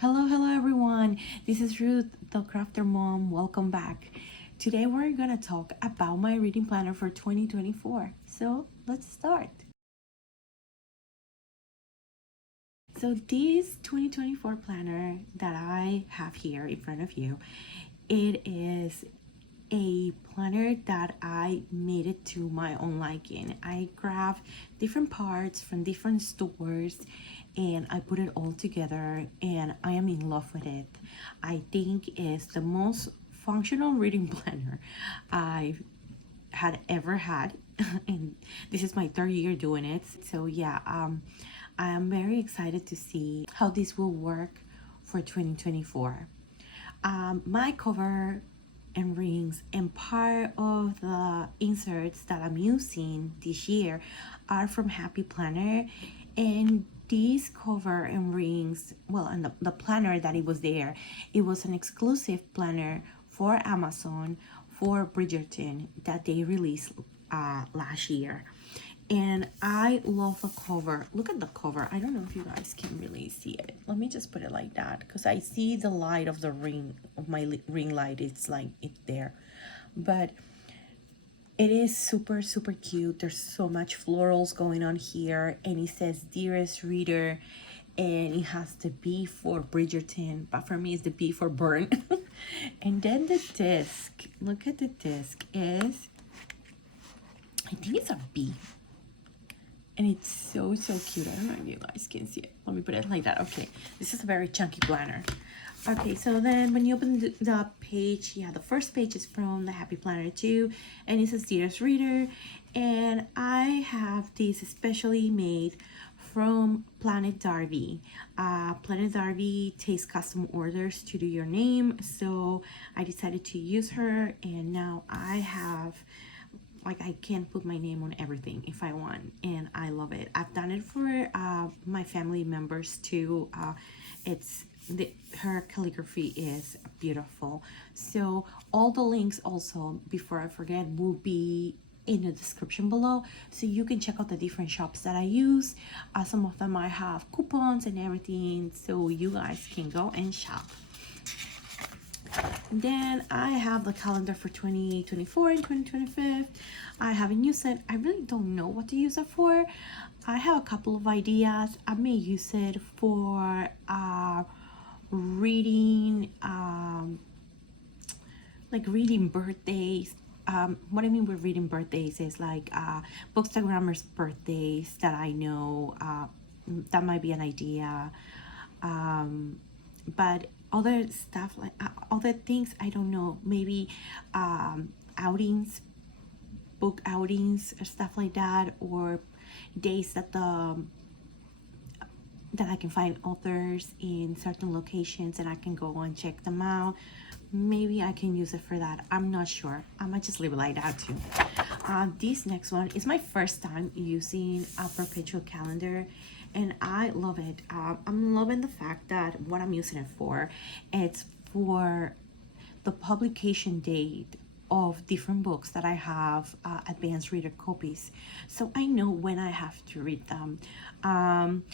Hello everyone. This is Ruth, the crafter mom. Welcome back. Today we're gonna talk about my reading planner for 2024. So let's start. So this 2024 planner that I have here in front of you, it is a planner that I made it to my own liking. I grabbed different parts from different stores and I put it all together and I am in love with it. I think it's the most functional reading planner I've ever had and this is my third year doing it. So yeah, I am very excited to see how this will work for 2024. My cover and rings and part of the inserts that I'm using this year are from Happy Planner, and these cover and rings, well, and the planner that it was there, it was an exclusive planner for Amazon for Bridgerton that they released last year. And I love the cover. Look at the cover. I don't know if you guys can really see it. Let me just put it like that because I see the light of the ring, of my ring light. It's like it's there. But it is super cute. There's so much florals going on here. And it says, "Dearest reader." And it has the B for Bridgerton. But for me, it's the B for burn. And then the disc. Look at the disc. I think it's a B. And it's so cute. I don't know if you guys can see it. Let me put it like that. Okay, this is a very chunky planner. Okay, so then when you open the page, yeah, the first page is from the Happy Planner 2, and it says "Dearest Reader," and I have this especially made from Planet Darby. Planet Darby takes custom orders to do your name, so I decided to use her, and now I have, like, I can put my name on everything if I want, and I love it. I've done it for my family members too. Her calligraphy is beautiful. So all the links also, before I forget, will be in the description below, so you can check out the different shops that I use. Some of them I have coupons and everything, so you guys can go and shop. Then I have the calendar for 2024 and 2025. I haven't used it. I really don't know what to use it for. I have a couple of ideas. I may use it for reading, like reading birthdays. What I mean with reading birthdays is like bookstagrammer's birthdays that I know. That might be an idea. But other stuff, like other things, I don't know, maybe outings, book outings or stuff like that, or days that I can find authors in certain locations and I can go and check them out. Maybe I can use it for that. I'm not sure. I might just leave it like that too. This next one is my first time using a perpetual calendar, and I love it. I'm loving the fact that what I'm using it for, it's for the publication date of different books that I have advanced reader copies, so I know when I have to read them. I'm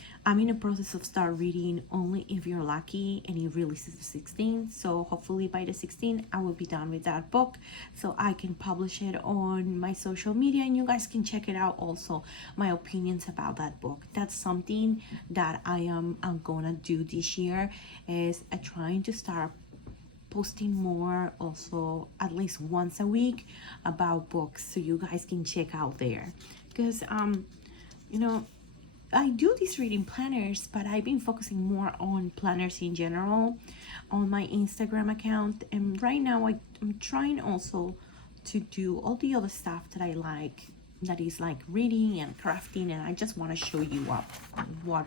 in the process of start reading Only If You're Lucky, and it releases the 16th, so hopefully by the 16th I will be done with that book, so I can publish it on my social media and you guys can check it out. Also, my opinions about that book. That's something that I'm gonna do this year, is trying to start posting more, also at least once a week, about books, so you guys can check out there. Because you know, I do these reading planners, but I've been focusing more on planners in general on my Instagram account, and right now I'm trying also to do all the other stuff that I like, that is like reading and crafting, and I just want to show you what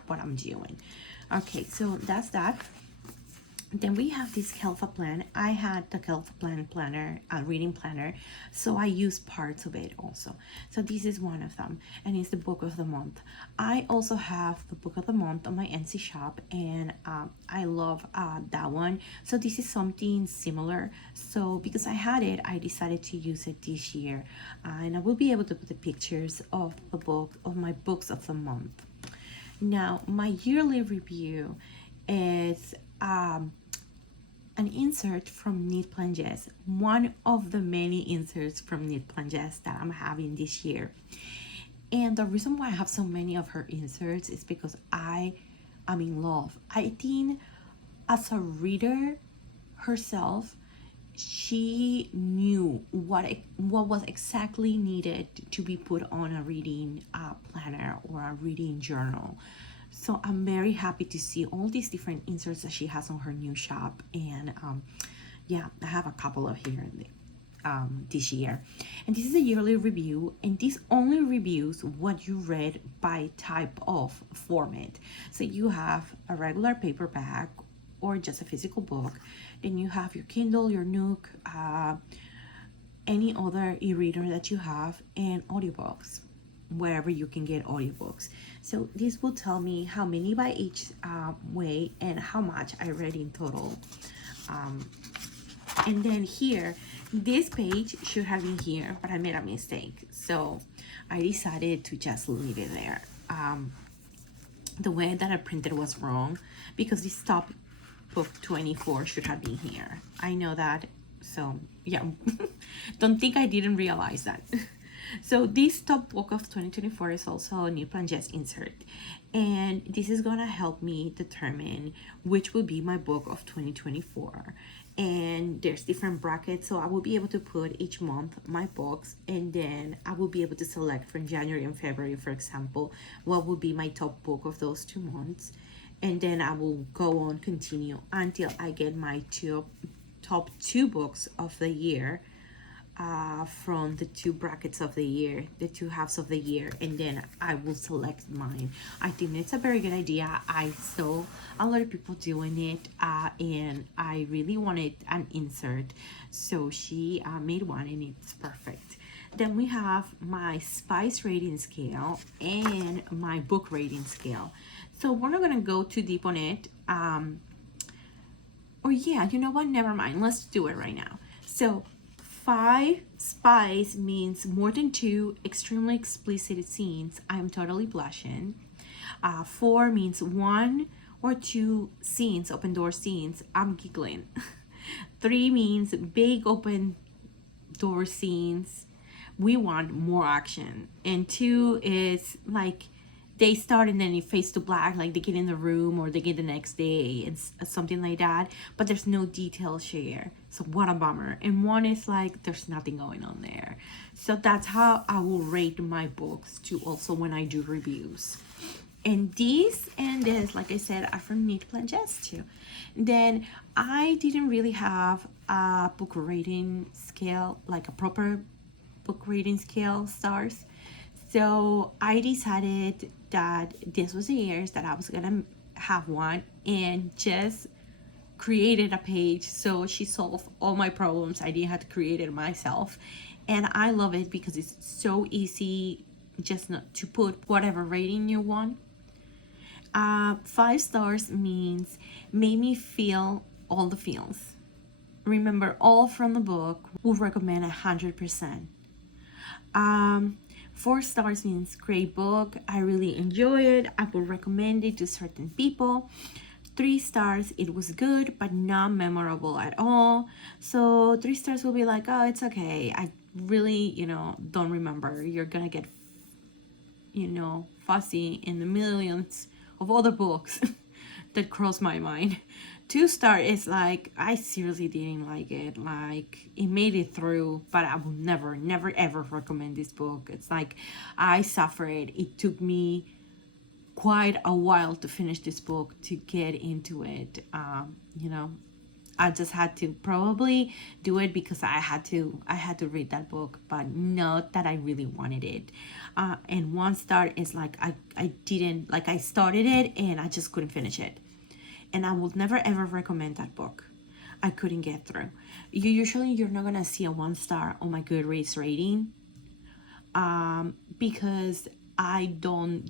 I'm doing. Okay, so that's that. Then we have this Kelfa plan. I had the Kelfa planner, reading planner, so I use parts of it also. So this is one of them, and it's the book of the month. I also have the book of the month on my Etsy shop, and I love that one. So this is something similar. So because I had it, I decided to use it this year, and I will be able to put the pictures of the book, of my books of the month. Now, my yearly review is an insert from Knit Plunges, one of the many inserts from Knit Plunges that I'm having this year. And the reason why I have so many of her inserts is because I am in love. I think as a reader herself, she knew what was exactly needed to be put on a reading planner or a reading journal. So I'm very happy to see all these different inserts that she has on her new shop. And yeah, I have a couple of here this year. And this is a yearly review, and this only reviews what you read by type of format. So you have a regular paperback or just a physical book. Then you have your Kindle, your Nook, any other e-reader that you have, and audiobooks, wherever you can get audiobooks. So this will tell me how many by each way and how much I read in total. And then here, this page should have been here, but I made a mistake. So I decided to just leave it there. The way that I printed was wrong because this top book 24 should have been here. I know that. So yeah, don't think I didn't realize that. So this top book of 2024 is also a Knit Plunges insert, and this is gonna help me determine which will be my book of 2024. And there's different brackets, so I will be able to put each month my books, and then I will be able to select from January and February, for example, what will be my top book of those 2 months. And then I will go on, continue until I get my top 2 books of the year from the 2 brackets of the year, the 2 halves of the year, and then I will select mine. I think it's a very good idea. I saw a lot of people doing it, and I really wanted an insert, so she made one, and it's perfect. Then we have my spice rating scale and my book rating scale. So we're not gonna go too deep on it. Or yeah, you know what? Never mind. Let's do it right now. So 5 spice means more than 2 extremely explicit scenes. I'm totally blushing. 4 means 1 or 2 scenes, open door scenes. I'm giggling. 3 means big open door scenes. We want more action. And 2 is like they start and then it fades to black, like they get in the room or they get the next day and something like that, but there's no detail share. So what a bummer. And 1 is like there's nothing going on there. So that's how I will rate my books too, also when I do reviews. And these and this, like I said, are from Knit Plunges too. Then I didn't really have a book rating scale, like a proper book rating scale stars. So I decided that this was the years that I was gonna have one, and just created a page. So she solved all my problems. I didn't have to create it myself, and I love it because it's so easy just not to put whatever rating you want. 5 stars means made me feel all the feels. Remember all from the book. Would recommend 100%. 4 stars means great book. I really enjoy it. I would recommend it to certain people. 3 stars, it was good but not memorable at all. So 3 stars will be like, oh, it's okay. I really, don't remember. You're gonna get, fussy in the millions of other books that cross my mind. 2 star is like, I seriously didn't like it. Like, it made it through, but I will never ever recommend this book. It's like I suffered. It took me quite a while to finish this book, to get into it. I just had to probably do it because I had to read that book, but not that I really wanted it. And 1 star is like I didn't, like, I started it and I just couldn't finish it. And I will never ever recommend that book. I couldn't get through. You're not gonna see a 1 star on my Goodreads rating, because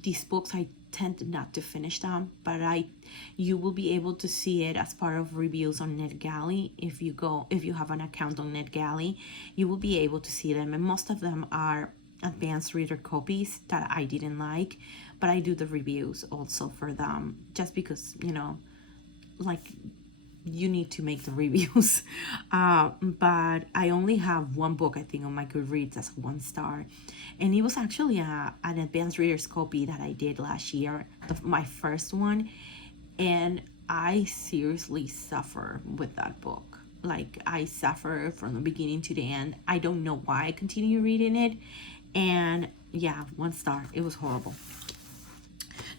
these books I tend not to finish them, but you will be able to see it as part of reviews on NetGalley. If you have an account on NetGalley, you will be able to see them, and most of them are advanced reader copies that I didn't like, but I do the reviews also for them, just because like you need to make the reviews. But I only have one book, I think, on my Goodreads as 1 star. And it was actually an advanced reader's copy that I did last year, my first one. And I seriously suffer with that book. Like, I suffer from the beginning to the end. I don't know why I continue reading it. And yeah, 1 star. It was horrible.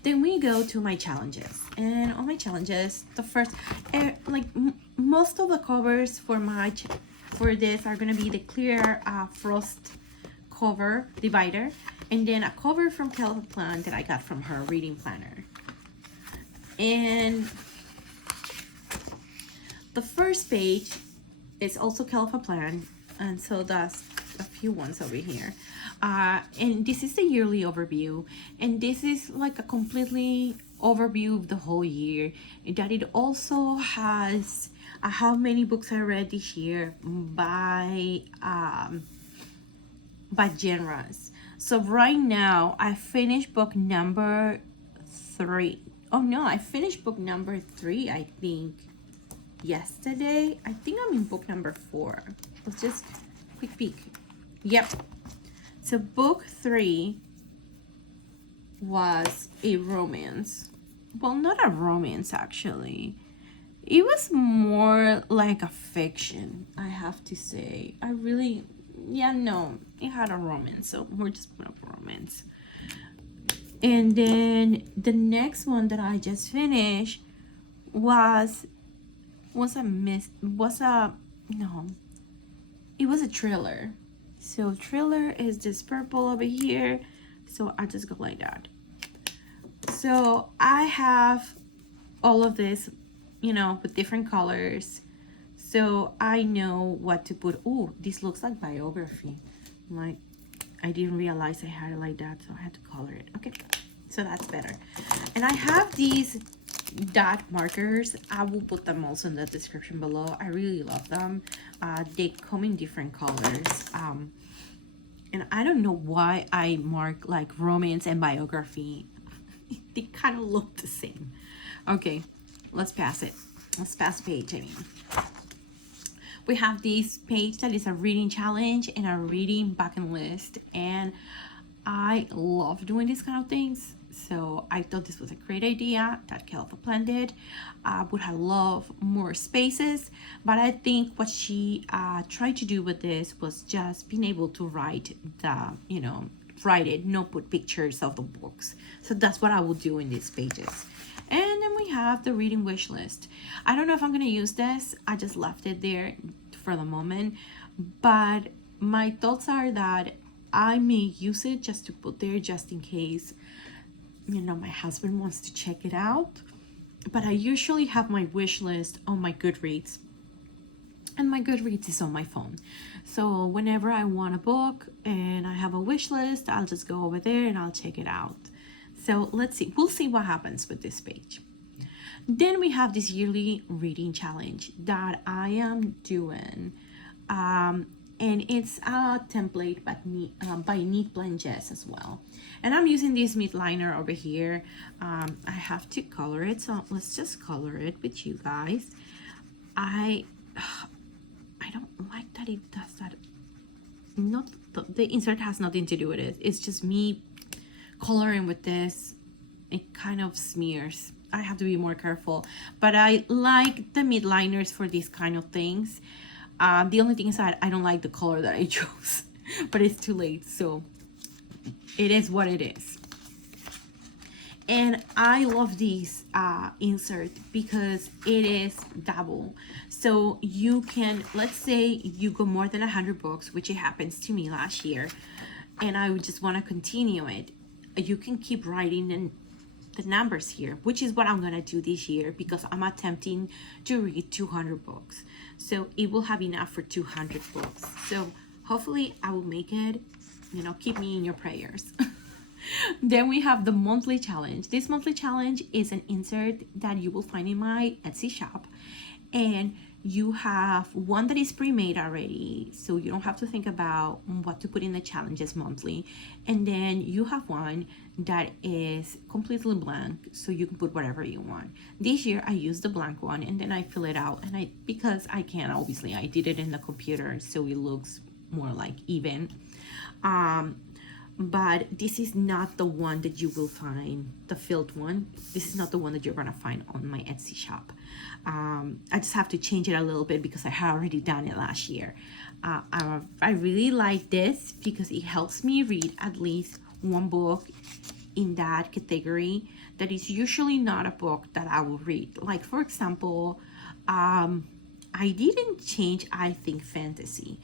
Then we go to my challenges, and on my challenges, the first, most of the covers for this are gonna be the clear frost cover divider, and then a cover from Kelly Plan that I got from her reading planner. And the first page is also Kelly Plan, and so that's a few ones over here. And this is the yearly overview, and this is like a completely overview of the whole year. That it also has how many books I read this year by genres. So right now I finished book number 3. Oh no, I finished book number 3, I think, yesterday. I think I'm in book number 4. Let's just quick peek. Yep. So book 3 was a romance. Well, not a romance, actually. It was more like a fiction, I have to say. It had a romance, so we're just putting up romance. And then the next one that I just finished was a thriller. So thriller is this purple over here, so I just go like that. So I have all of this, with different colors, so I know what to put. Oh, this looks like biography. Like, I didn't realize I had it like that, so I had to color it. Okay, so that's better. And I have these dot markers. I will put them also in the description below. I really love them. They come in different colors. And I don't know why I mark like romance and biography. They kind of look the same. Okay, let's pass it. Let's pass page, I mean. We have this page that is a reading challenge and a reading bucket list. And I love doing these kind of things. So I thought this was a great idea that Kelva planned it. Would have loved more spaces, but I think what she tried to do with this was just being able to write it, not put pictures of the books. So that's what I will do in these pages. And then we have the reading wish list. I don't know if I'm gonna use this. I just left it there for the moment, but my thoughts are that I may use it just to put there just in case my husband wants to check it out. But I usually have my wish list on my Goodreads, and my Goodreads is on my phone. So whenever I want a book and I have a wish list, I'll just go over there and I'll check it out. So let's see, we'll see what happens with this page. Then we have this yearly reading challenge that I am doing. And it's a template by Neat Blanches as well. And I'm using this mid liner over here. I have to color it, so let's just color it with you guys. I don't like that it does that. Not the insert has nothing to do with it. It's just me coloring with this. It kind of smears. I have to be more careful. But I like the mid liners for these kind of things. The only thing is that I don't like the color that I chose, but it's too late, so it is what it is. And I love these insert because it is double. So you can, let's say you go more than 100 books, which it happens to me last year, and I would just want to continue it. You can keep writing the numbers here, which is what I'm gonna do this year because I'm attempting to read 200 books. So it will have enough for 200 books. So hopefully I will make it, keep me in your prayers. Then we have the monthly challenge. This monthly challenge is an insert that you will find in my Etsy shop. And you have one that is pre-made already, so you don't have to think about what to put in the challenges monthly, and then you have one that is completely blank, so you can put whatever you want. This year I used the blank one, and then I fill it out, and because I can, obviously I did it in the computer so it looks more like even. But this is not the one that you will find, the filled one. This is not the one that you're gonna find on my Etsy shop. I just have to change it a little bit because I had already done it last year. I really like this because it helps me read at least one book in that category that is usually not a book that I will read. Like, for example, I didn't change, I think, fantasy.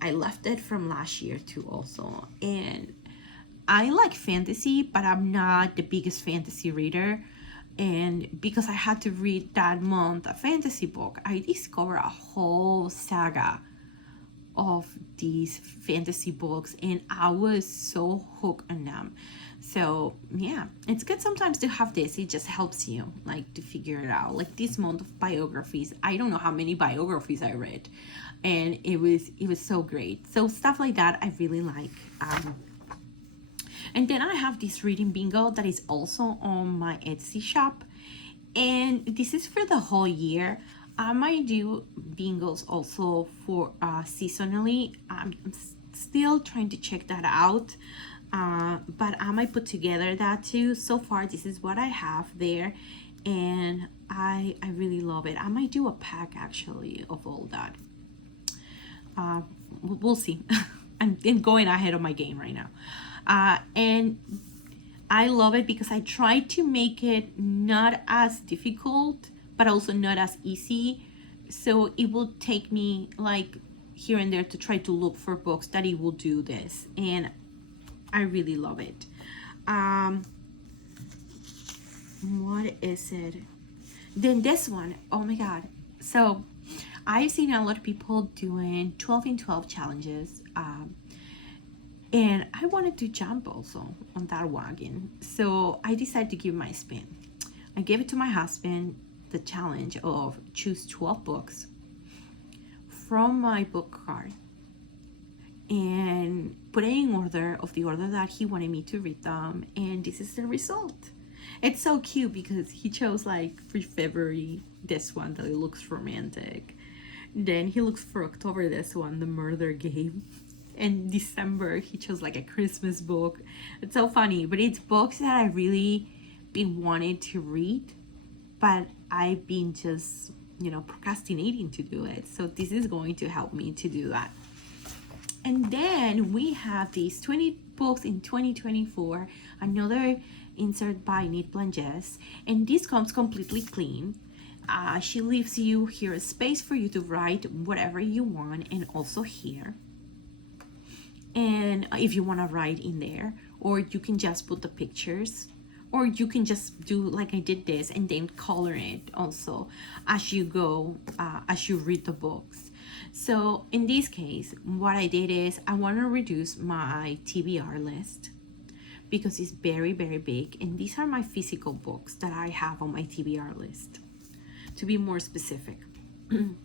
I left it from last year too also, and I like fantasy, but I'm not the biggest fantasy reader. And because I had to read that month a fantasy book, I discovered a whole saga of these fantasy books, and I was so hooked on them. So yeah, it's good sometimes to have this. It just helps you like to figure it out. Like this month of biographies, I don't know how many biographies I read, and it was so great. So stuff like that I really like. And then I have this reading bingo that is also on my Etsy shop, and this is for the whole year. I might do bingos also for seasonally. I'm still trying to check that out, but I might put together that too. So far, this is what I have there, and I really love it. I might do a pack actually of all that. We'll see. I'm going ahead of my game right now, and I love it because I try to make it not as difficult but also not as easy, so it will take me like here and there to try to look for books that it will do this, and I really love it. What is it? Then this one, oh my god. So I've seen a lot of people doing 12 in 12 challenges, and I wanted to jump also on that wagon, so I decided to give my spin. I gave it to my husband, the challenge of choose 12 books from my book card and put it in order of the order that he wanted me to read them, and this is the result. It's so cute because he chose like for February this one that it looks romantic, then he looks for October this one, The Murder Game, and December he chose like a Christmas book. It's so funny, but it's books that I really been wanting to read, but I've been just, procrastinating to do it. So this is going to help me to do that. And then we have these 20 books in 2024, another insert by Nit Blanches, and this comes completely clean. She leaves you here a space for you to write whatever you want, and also here. And if you want to write in there, or you can just put the pictures, or you can just do like I did this and then color it also as you go, as you read the books. So in this case, what I did is I want to reduce my TBR list because it's very, very big, and these are my physical books that I have on my TBR list, to be more specific. And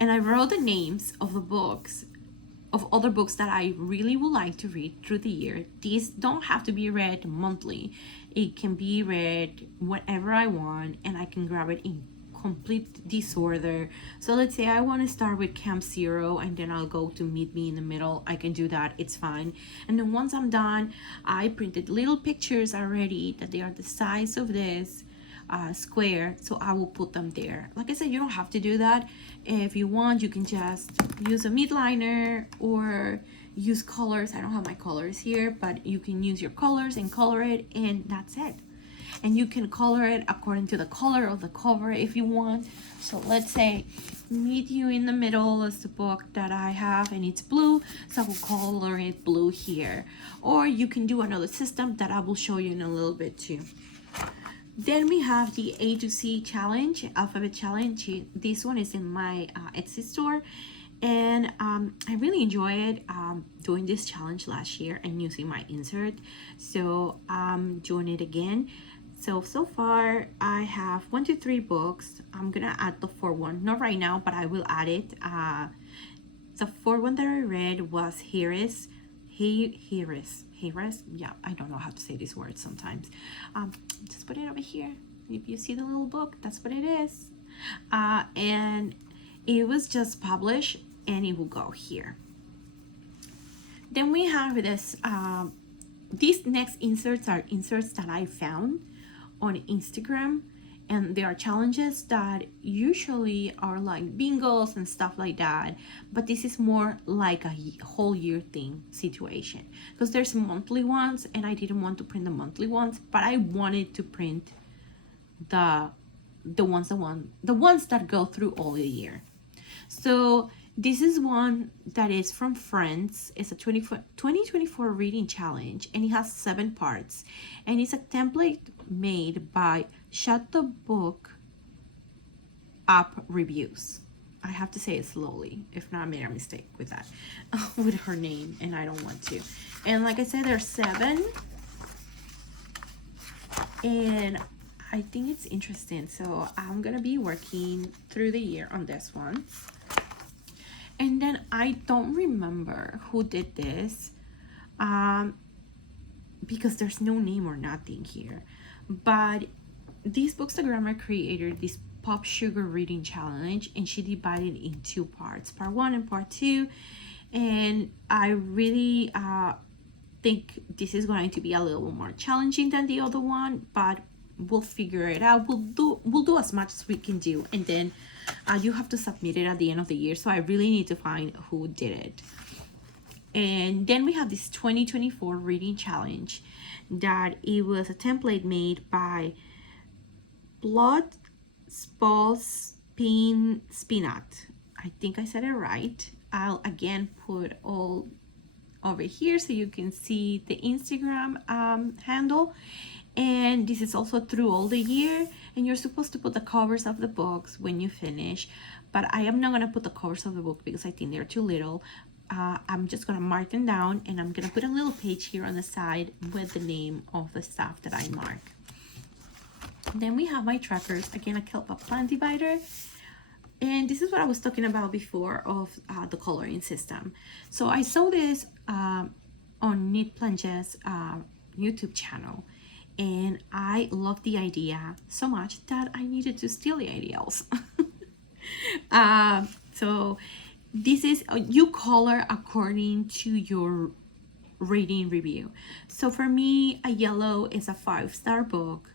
I wrote the names of the books, of other books that I really would like to read through the year. These don't have to be read monthly. It can be read whenever I want, and I can grab it in complete disorder. So let's say I want to start with Camp Zero and then I'll go to Meet Me in the Middle. I can do that, it's fine. And then once I'm done, I printed little pictures already that they are the size of this square, so I will put them there. Like I said, you don't have to do that. If you want, you can just use a midliner or use colors. I don't have my colors here, but you can use your colors and color it, and that's it. And you can color it according to the color of the cover if you want. So let's say Meet You in the Middle is the book that I have, and it's blue, so I will color it blue here. Or you can do another system that I will show you in a little bit too. Then we have the A to C challenge, alphabet challenge. This one is in my Etsy store, and I really enjoyed doing this challenge last year and using my insert, so I'm doing it again. So far I have 1, 2, 3 books. I'm gonna add the fourth one, not right now, but I will add it. The fourth one that I read was Harris. Yeah, I don't know how to say this word sometimes. Just put it over here. If you see the little book, that's what it is. And it was just published, and it will go here. Then we have this. These next inserts are inserts that I found on Instagram, and there are challenges that usually are like bingos and stuff like that, but this is more like a whole year thing situation, because there's monthly ones, and I didn't want to print the monthly ones, but I wanted to print the ones that go through all the year. So this is one that is from Friends. It's a 2024 reading challenge, and it has 7 parts, and it's a template made by Shut the Book Up Reviews. I have to say it slowly, if not I made a mistake with that, with her name, and I don't want to. And like I said, there's 7, and I think it's interesting, so I'm gonna be working through the year on this one. And then I don't remember who did this, because there's no name or nothing here, but this Bookstagrammer created this Pop Sugar reading challenge, and she divided it in 2 parts, part 1 and part 2, and I really think this is going to be a little more challenging than the other one, but we'll figure it out. We'll do as much as we can do, and then you have to submit it at the end of the year, so I really need to find who did it. And then we have this 2024 reading challenge that it was a template made by Blood Spalls Spinat. I think I said it right. I'll again put all over here so you can see the Instagram handle. And this is also through all the year, and you're supposed to put the covers of the books when you finish, but I am not going to put the covers of the book because I think they're too little. I'm just going to mark them down, and I'm going to put a little page here on the side with the name of the stuff that I mark. Then we have my trackers, again a Kelpa plant divider, and this is what I was talking about before of the coloring system. So I saw this on Knit Planches YouTube channel, and I love the idea so much that I needed to steal the ideas. So this is, you color according to your reading review. So for me, a yellow is a 5-star book.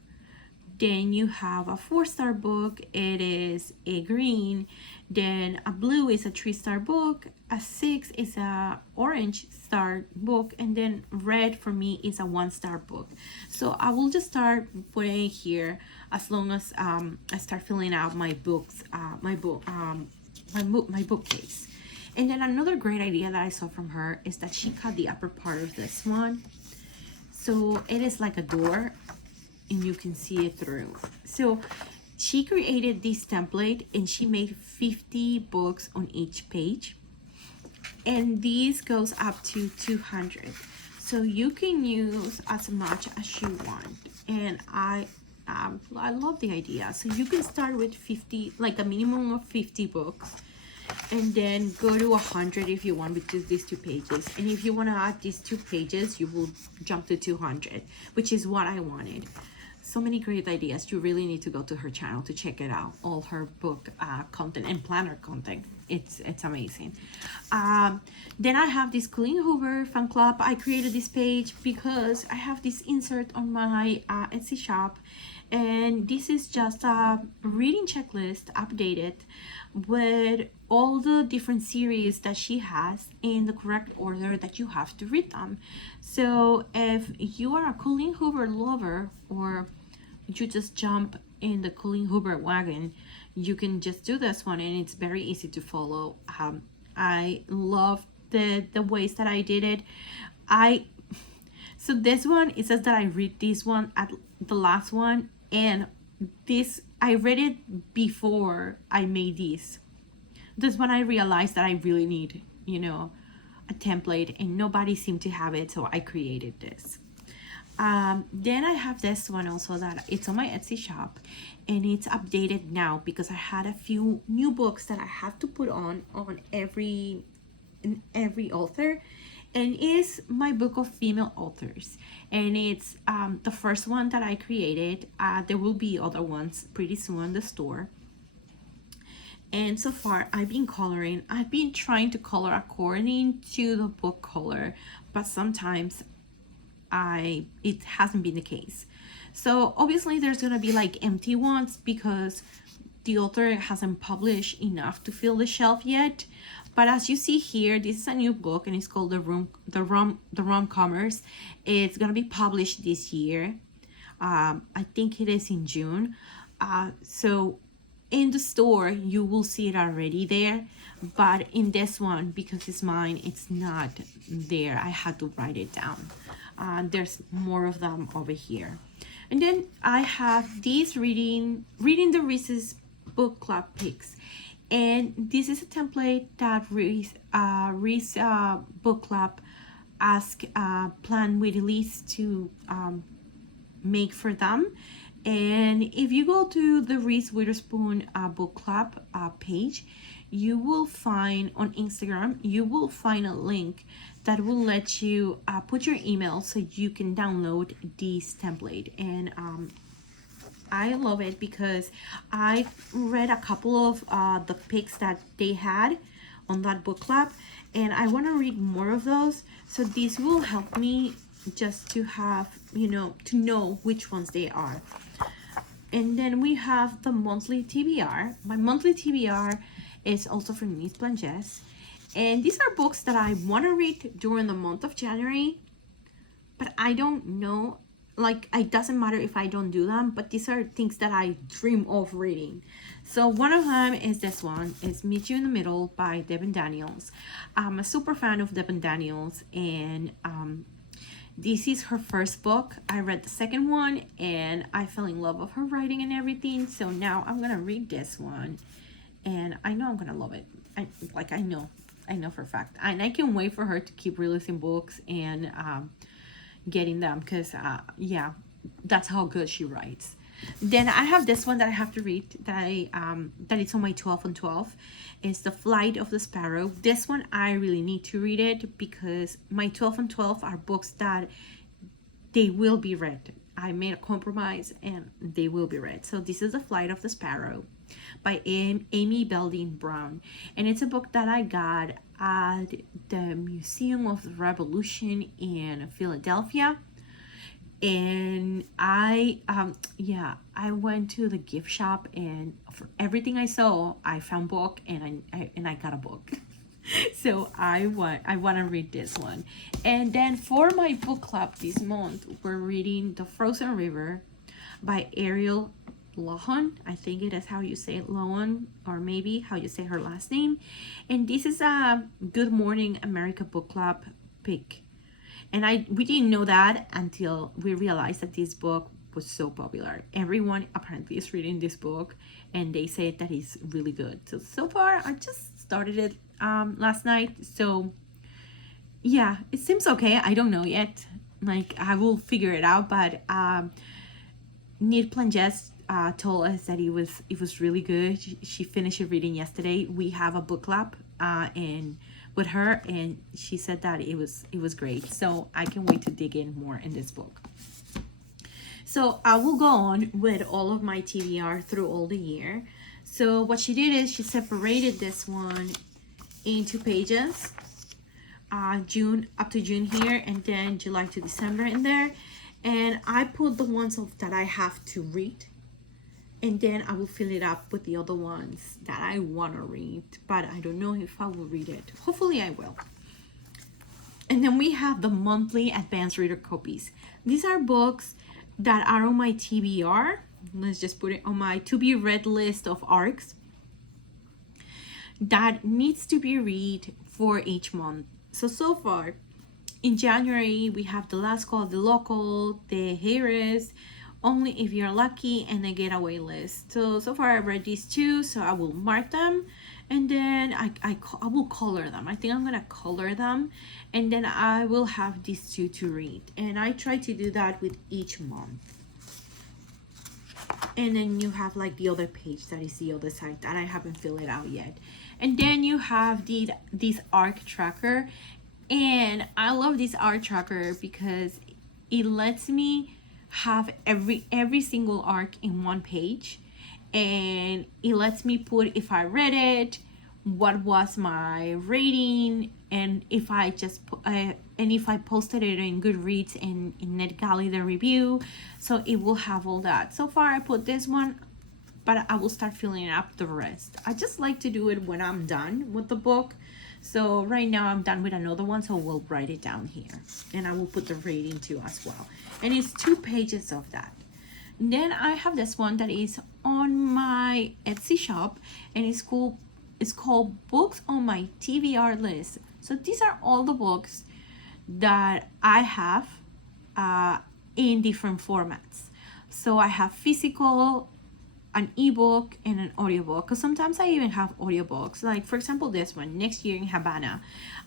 Then you have a 4-star book, it is a green. Then a blue is a 3-star book. A 6 is a orange star book, and then red for me is a 1-star book. So I will just start putting it here as long as I start filling out my books, my bookcase. And then another great idea that I saw from her is that she cut the upper part of this one, so it is like a door, and you can see it through. So she created this template, and she made 50 books on each page, and these goes up to 200, so you can use as much as you want. And I love the idea. So you can start with 50, like a minimum of 50 books, and then go to 100 if you want with just these 2 pages. And if you want to add these 2 pages, you will jump to 200, which is what I wanted. So many great ideas. You really need to go to her channel to check it out. All her book content and planner content. It's amazing. Then I have this Colleen Hoover fan club. I created this page because I have this insert on my Etsy shop, and this is just a reading checklist updated with all the different series that she has in the correct order that you have to read them. So if you are a Colleen Hoover lover, or you just jump in the Colleen Hoover wagon, you can just do this one, and it's very easy to follow. I love the ways that I did it. So this one, it says that I read this one at the last one, and this I read it before I made this. This one I realized that I really need, a template, and nobody seemed to have it, so I created this. Then I have this one also that it's on my Etsy shop, and it's updated now because I had a few new books that I have to put on every author, and is my book of female authors, and it's the first one that I created. There will be other ones pretty soon in the store. And so far I've been coloring. I've been trying to color according to the book color, but sometimes it hasn't been the case. So obviously there's gonna be like empty ones because the author hasn't published enough to fill the shelf yet. But as you see here, this is a new book, and it's called the Rom-Comers. It's gonna be published this year. I think it is in June. So in the store you will see it already there, but in this one, because it's mine, it's not there. I had to write it down. There's more of them over here. And then I have these reading the Reese's book club picks, and this is a template that Reese book club asked Plan with Elise to make for them. And if you go to the Reese Witherspoon book club page, you will find on Instagram, you will find a link that will let you put your email so you can download this template. And I love it because I read a couple of the picks that they had on that book club, and I want to read more of those. So this will help me just to have, to know which ones they are. And then we have the monthly TBR. My monthly TBR is also from Miss Blanches. And these are books that I want to read during the month of January, but I don't know, like, it doesn't matter if I don't do them, but these are things that I dream of reading. So one of them is this one, is Meet You in the Middle by Devin Daniels. I'm a super fan of Devin Daniels, and this is her first book. I read the second one and I fell in love with her writing and everything. So now I'm gonna read this one, and I know I'm gonna love it. I know for a fact. And I can wait for her to keep releasing books and getting them, because yeah, that's how good she writes. Then I have this one that I have to read, that it's on my 12 on 12. It's The Flight of the Sparrow. This one I really need to read it because my 12 on 12 are books that they will be read. I made a compromise and they will be read. So this is The Flight of the Sparrow by Amy Belding Brown, and it's a book that I got at the Museum of the Revolution in Philadelphia. And I went to the gift shop, and for everything I saw, I found book, and I got a book. So I want to read this one. And then for my book club this month, we're reading The Frozen River by Ariel Lohan. I think it is how you say it, Lohan, or maybe how you say her last name. And this is a Good Morning America book club pick. And we didn't know that until we realized that this book was so popular. Everyone apparently is reading this book, and they say that it's really good. So far, I just started it last night. So yeah, it seems okay. I don't know yet. Like, I will figure it out. But Nid Planges told us that it was really good. She finished reading yesterday. We have a book club and with her, and she said that it was great. So I can wait to dig in more in this book. So I will go on with all of my TBR through all the year. So what she did is she separated this one into pages, June up to June here, and then July to December in there. And I put the ones that I have to read, and then I will fill it up with the other ones that I want to read, but I don't know if I will read it. Hopefully I will. And then we have the monthly advanced reader copies. These are books that are on my TBR. Let's just put it on my to be read list of ARCs that needs to be read for each month. So far in January, we have The Last Call of the Local, The Harris, only if you're lucky, and the getaway list. So far I've read these two, so I will mark them, and then I will color them. I think I'm gonna color them, and then I will have these two to read, and I try to do that with each month. And then you have like the other page that is the other side that I haven't filled it out yet. And then you have this arc tracker, and I love this arc tracker because it lets me have every single arc in one page, and it lets me put if I read it, what was my rating, and if I just and if I posted it in Goodreads and in NetGalley the review, so it will have all that. So far I put this one, but I will start filling up the rest. I just like to do it when I'm done with the book. So right now I'm done with another one, so we'll write it down here, and I will put the rating too as well, and it's 2 pages of that. And then I have this one that is on my Etsy shop, and it's cool. It's called Books on My TBR List. So these are all the books that I have in different formats. So I have physical, an ebook, and an audiobook, because sometimes I even have audiobooks. Like for example this one, Next Year in Havana.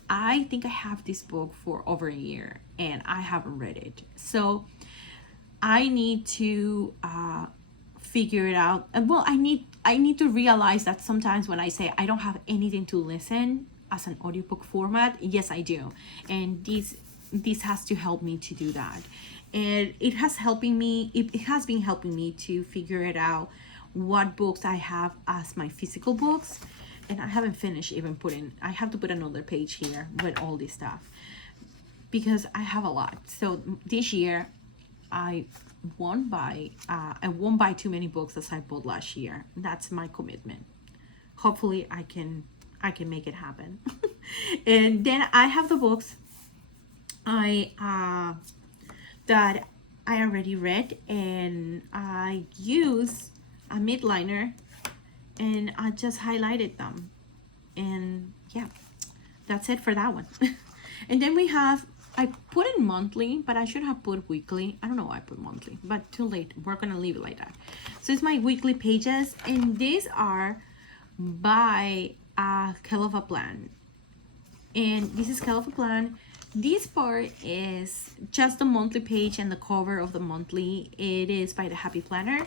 I think I have this book for over a year and I haven't read it, so I need to figure it out. And well, I need to realize that sometimes when I say I don't have anything to listen as an audiobook format, yes I do, and this has to help me to do that. And it has been helping me to figure it out what books I have as my physical books. And I haven't finished even I have to put another page here with all this stuff because I have a lot. So this year I won't buy too many books as I bought last year. That's my commitment. Hopefully I can make it happen. And then I have the books that I already read, and I use a midliner and I just highlighted them, and yeah, that's it for that one. And then we have, I put in monthly, but I should have put weekly. I don't know why I put monthly, but too late. We're gonna leave it like that. So it's my weekly pages, and these are by Hell of a Plan. And this is Hell of a Plan. This part is just the monthly page and the cover of the monthly. It is by the Happy Planner.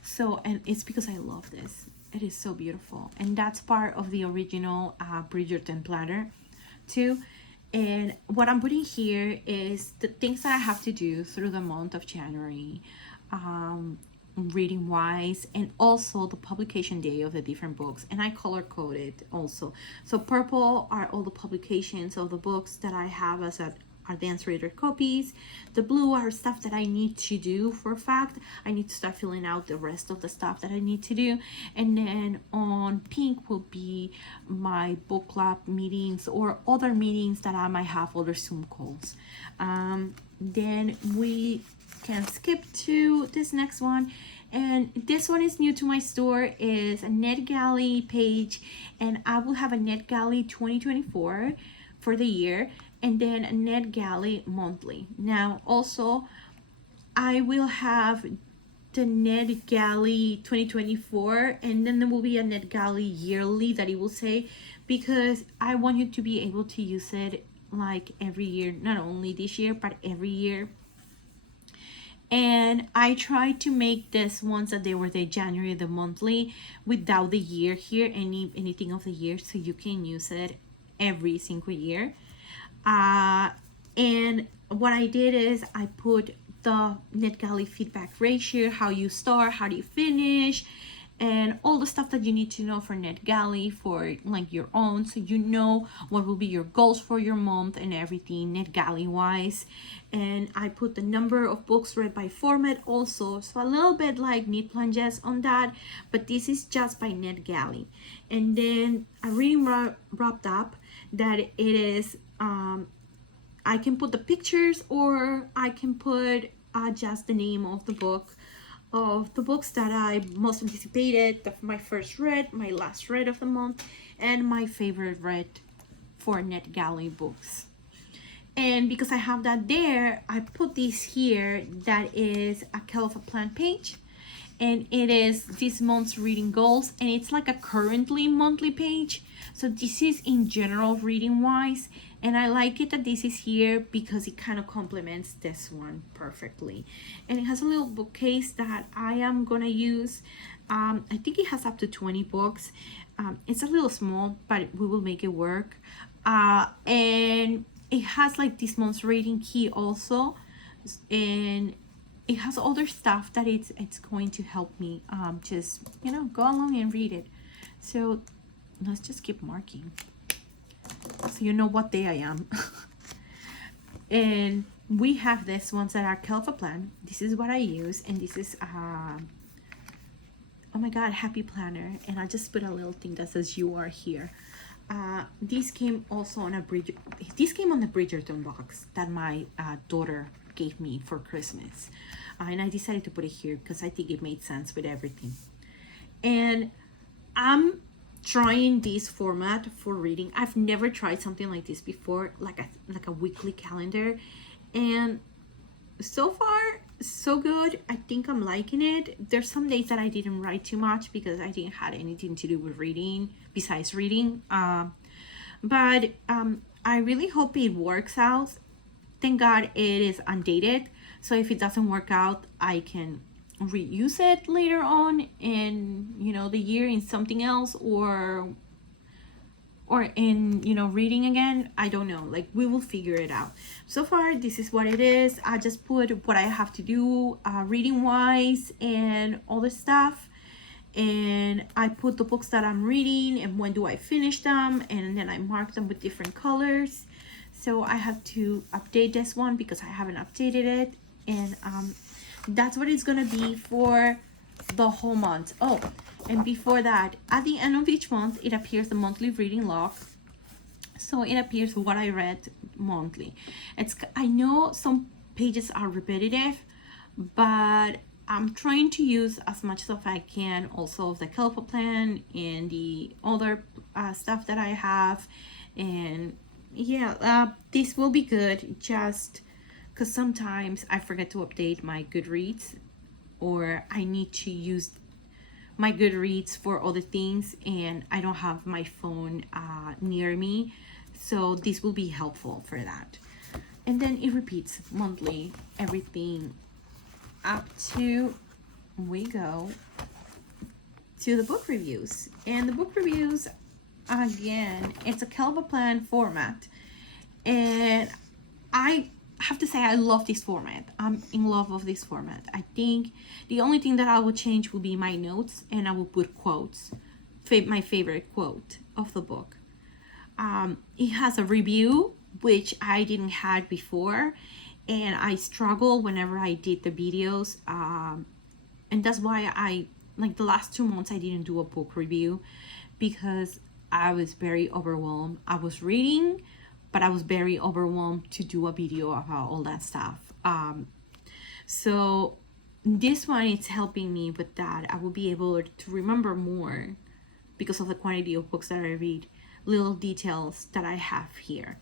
So, and it's because I love this. It is so beautiful. And that's part of the original Bridgerton planner too. And what I'm putting here is the things that I have to do through the month of January, reading wise, and also the publication day of the different books. And I color coded also. So purple are all the publications of the books that I have as advanced reader copies. The blue are stuff that I need to do for a fact. I need to start filling out the rest of the stuff that I need to do. And then on pink will be my book club meetings or other meetings that I might have, other Zoom calls. Then we can skip to this next one, and this one is new to my store. Is a NetGalley page, and I will have a NetGalley 2024 for the year, and then a NetGalley monthly. Now also I will have the NetGalley 2024, and then there will be a NetGalley yearly that it will say, because I want you to be able to use it like every year, not only this year but every year. And I tried to make this ones that they were the January, the monthly, without the year here, anything of the year, so you can use it every single year. And what I did is I put the NetGalley feedback ratio, how you start, how do you finish, and all the stuff that you need to know for NetGalley for like your own, so you know what will be your goals for your month and everything NetGalley wise. And I put the number of books read by format also, so a little bit like Knit Plunges on that, but this is just by NetGalley. And then I really wrapped up that it is I can put the pictures, or I can put just the name of the book, of the books that I most anticipated, my first read, my last read of the month, and my favorite read for NetGalley books. And because I have that there, I put this here that is a Kelva plan page. And it is this month's reading goals, and it's like a currently monthly page. So this is in general reading wise, and I like it that this is here because it kind of complements this one perfectly. And it has a little bookcase that I am gonna use. I think it has up to 20 books. It's a little small, but we will make it work. And it has like this month's reading key also, and it has other stuff that it's going to help me just, you know, go along and read it. So let's just keep marking so you know what day I am. And we have this ones that are Kelva plan. This is what I use, and this is oh my god, happy planner, and I just put a little thing that says you are here. This came also on this came on the Bridgerton box that my daughter gave me for Christmas, and I decided to put it here because I think it made sense with everything. And I'm trying this format for reading. I've never tried something like this before, like a weekly calendar, and so far so good. I think I'm liking it. There's some days that I didn't write too much because I didn't have anything to do with reading besides reading, but I really hope it works out. Thank God it is undated, so if it doesn't work out, I can reuse it later on in, you know, the year in something else, or in, you know, reading again. I don't know, like, we will figure it out. So far this is what it is. I just put what I have to do reading wise and all the stuff, and I put the books that I'm reading and when do I finish them, and then I mark them with different colors. So I have to update this one because I haven't updated it, and that's what it's gonna be for the whole month. Oh, and before that, at the end of each month, it appears the monthly reading log. So it appears what I read monthly. I know some pages are repetitive, but I'm trying to use as much as I can also of the Kelpa plan and the other stuff that I have. And yeah, this will be good, just because sometimes I forget to update my Goodreads, or I need to use my Goodreads for other things and I don't have my phone near me, so this will be helpful for that. And then it repeats monthly, everything up to we go to the book reviews. And the book reviews, again, it's a Kelva plan format, and I have to say I love this format. I'm in love with this format. I think the only thing that I will change will be my notes, and I will put quotes, my favorite quote of the book. It has a review, which I didn't have before, and I struggle whenever I did the videos, and that's why I, like, the last 2 months I didn't do a book review, because I was very overwhelmed. I was reading, but I was very overwhelmed to do a video about all that stuff. So this one is helping me with that. I will be able to remember more because of the quantity of books that I read, little details that I have here.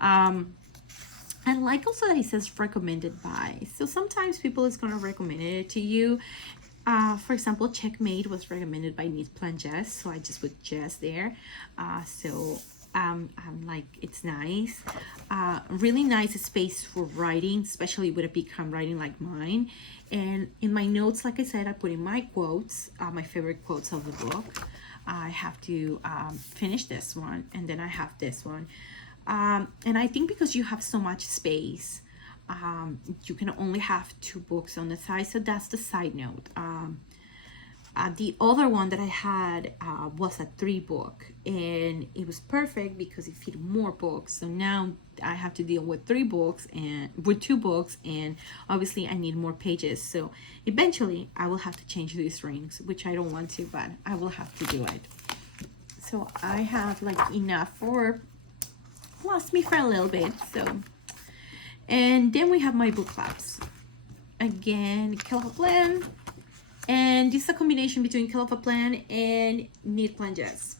And like also that it says recommended by. So sometimes people is gonna recommend it to you. For example, Checkmate was recommended by Need Plan Jess, so I just put Jess there. I'm like, it's nice. Really nice space for writing, especially with a big handwriting like mine. And in my notes, like I said, I put in my quotes, my favorite quotes of the book. I have to finish this one, and then I have this one. And I think because you have so much space, you can only have 2 books on the side, so that's the side note. The other one that I had was a 3 book, and it was perfect because it fit more books. So now I have to deal with 3 books and with 2 books, and obviously I need more pages. So eventually I will have to change these rings, which I don't want to, but I will have to do it. So I have like enough for last me for a little bit. So, and then we have my book clubs. Again, Kelva Plan. And this is a combination between Kelva Plan and Need Plan Jess.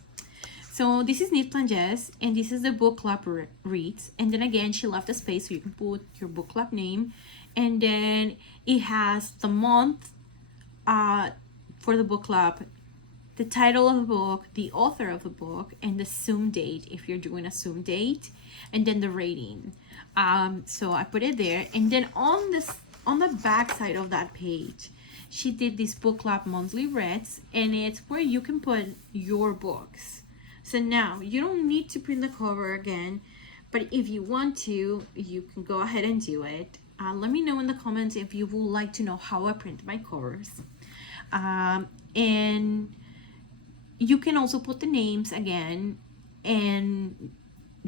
So this is Knit Planges, and this is the book club reads. And then again, she left a space so you can put your book club name. And then it has the month for the book club, the title of the book, the author of the book, and the Zoom date if you're doing a Zoom date, and then the rating. So I put it there, and then on the back side of that page, she did this book club monthly reads, and it's where you can put your books. So now you don't need to print the cover again, but if you want to, you can go ahead and do it. Let me know in the comments if you would like to know how I print my covers. And you can also put the names again and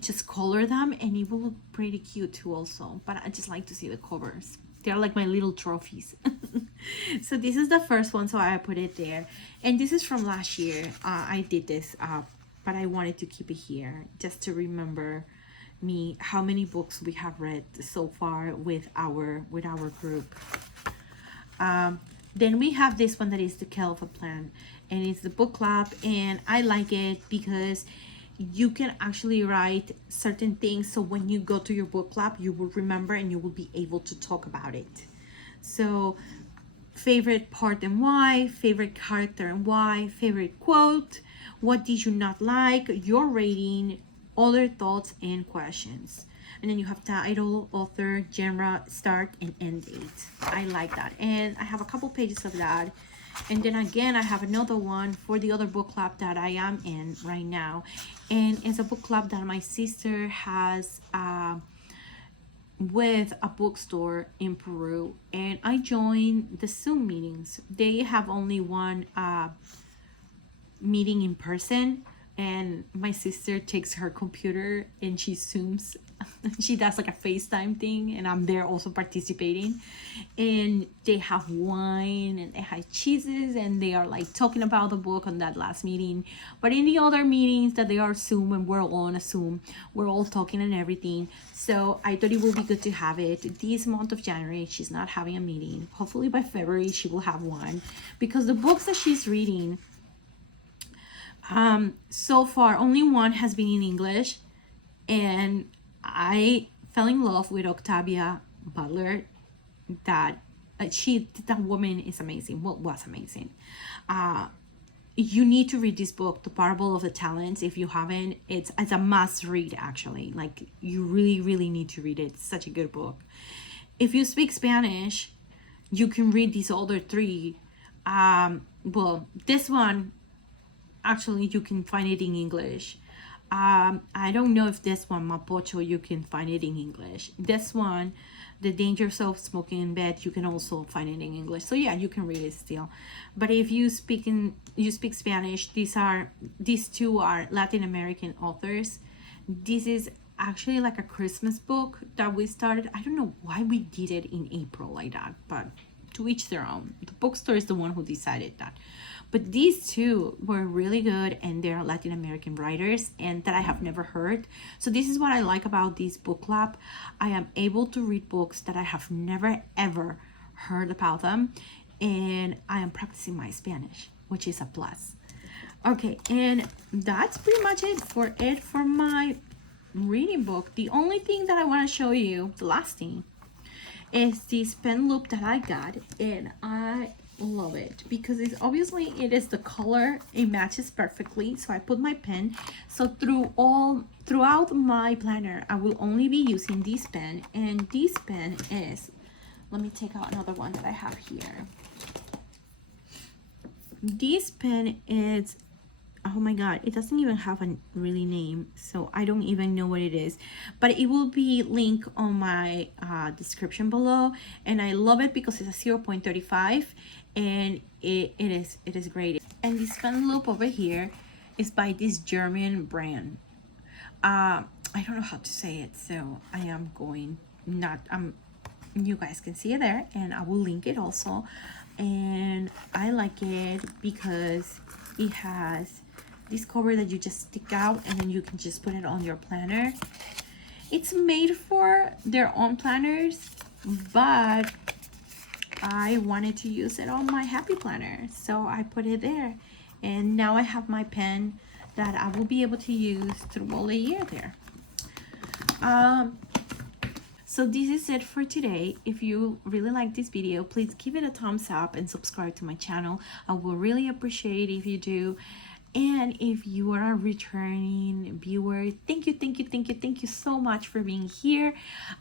just color them, and it will look pretty cute too also. But I just like to see the covers. They're like my little trophies. So this is the first one, so I put it there. And this is from last year. I did this, but I wanted to keep it here just to remember me how many books we have read so far with our group. Then we have this one that is the Kelva plan, and it's the book club, and I like it because you can actually write certain things, so when you go to your book club you will remember and you will be able to talk about it. So favorite part and why, favorite character and why, favorite quote, what did you not like, your rating, other thoughts and questions. And then you have title, author, genre, start and end date. I like that, and I have a couple pages of that. And then again, I have another one for the other book club that I am in right now, and it's a book club that my sister has with a bookstore in Peru, and I joined the Zoom meetings. They have only one meeting in person, and my sister takes her computer and she Zooms. She does like a FaceTime thing, and I'm there also participating. And they have wine and they have cheeses, and they are like talking about the book on that last meeting. But in the other meetings that they are Zoom and we're all on a Zoom, we're all talking and everything. So I thought it would be good to have it this month of January. She's not having a meeting. Hopefully by February she will have one, because the books that she's reading, so far only one has been in English, and I fell in love with Octavia Butler. That woman is amazing. Well, was amazing. You need to read this book, The Parable of the Talents. If you haven't, it's a must read actually. Like, you really need to read it. It's such a good book. If you speak Spanish, you can read these other three. Well, this one actually you can find it in English. I don't know if this one, Mapocho, you can find it in English. This one, The Dangers of Smoking in Bed, you can also find it in English. So yeah, you can read it still. But if you speak Spanish, these two are Latin American authors. This is actually like a Christmas book that we started. I don't know why we did it in April like that, but to each their own. The bookstore is the one who decided that. But these two were really good, and they're Latin American writers and that I have never heard. So this is what I like about this book club. I am able to read books that I have never ever heard about them, and I am practicing my Spanish, which is a plus. Okay, and that's pretty much it for my reading book. The only thing that I want to show you, the last thing, is this pen loop that I got, and I love it because it is the color, it matches perfectly. So I put my pen, so throughout my planner I will only be using this pen, and this pen is, let me take out another one that I have here. This pen is, oh my god, it doesn't even have a really name, so I don't even know what it is, but it will be linked on my description below. And I love it because it's a 0.35, and it is great. And this pen loop over here is by this German brand. I don't know how to say it, so I am going not you guys can see it there, and I will link it also. And I like it because it has this cover that you just stick out, and then you can just put it on your planner. It's made for their own planners, but I wanted to use it on my happy planner, so I put it there. And now I have my pen that I will be able to use through all the year there. So this is it for today. If you really like this video, please give it a thumbs up and subscribe to my channel. I will really appreciate if you do. And if you are a returning viewer, thank you so much for being here.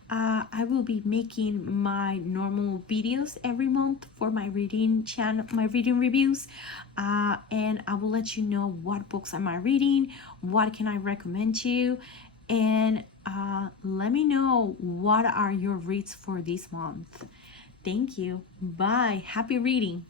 I will be making my normal videos every month for my reading channel, my reading reviews, and I will let you know what books am I reading, what can I recommend you, and let me know what are your reads for this month. Thank you. Bye. Happy reading.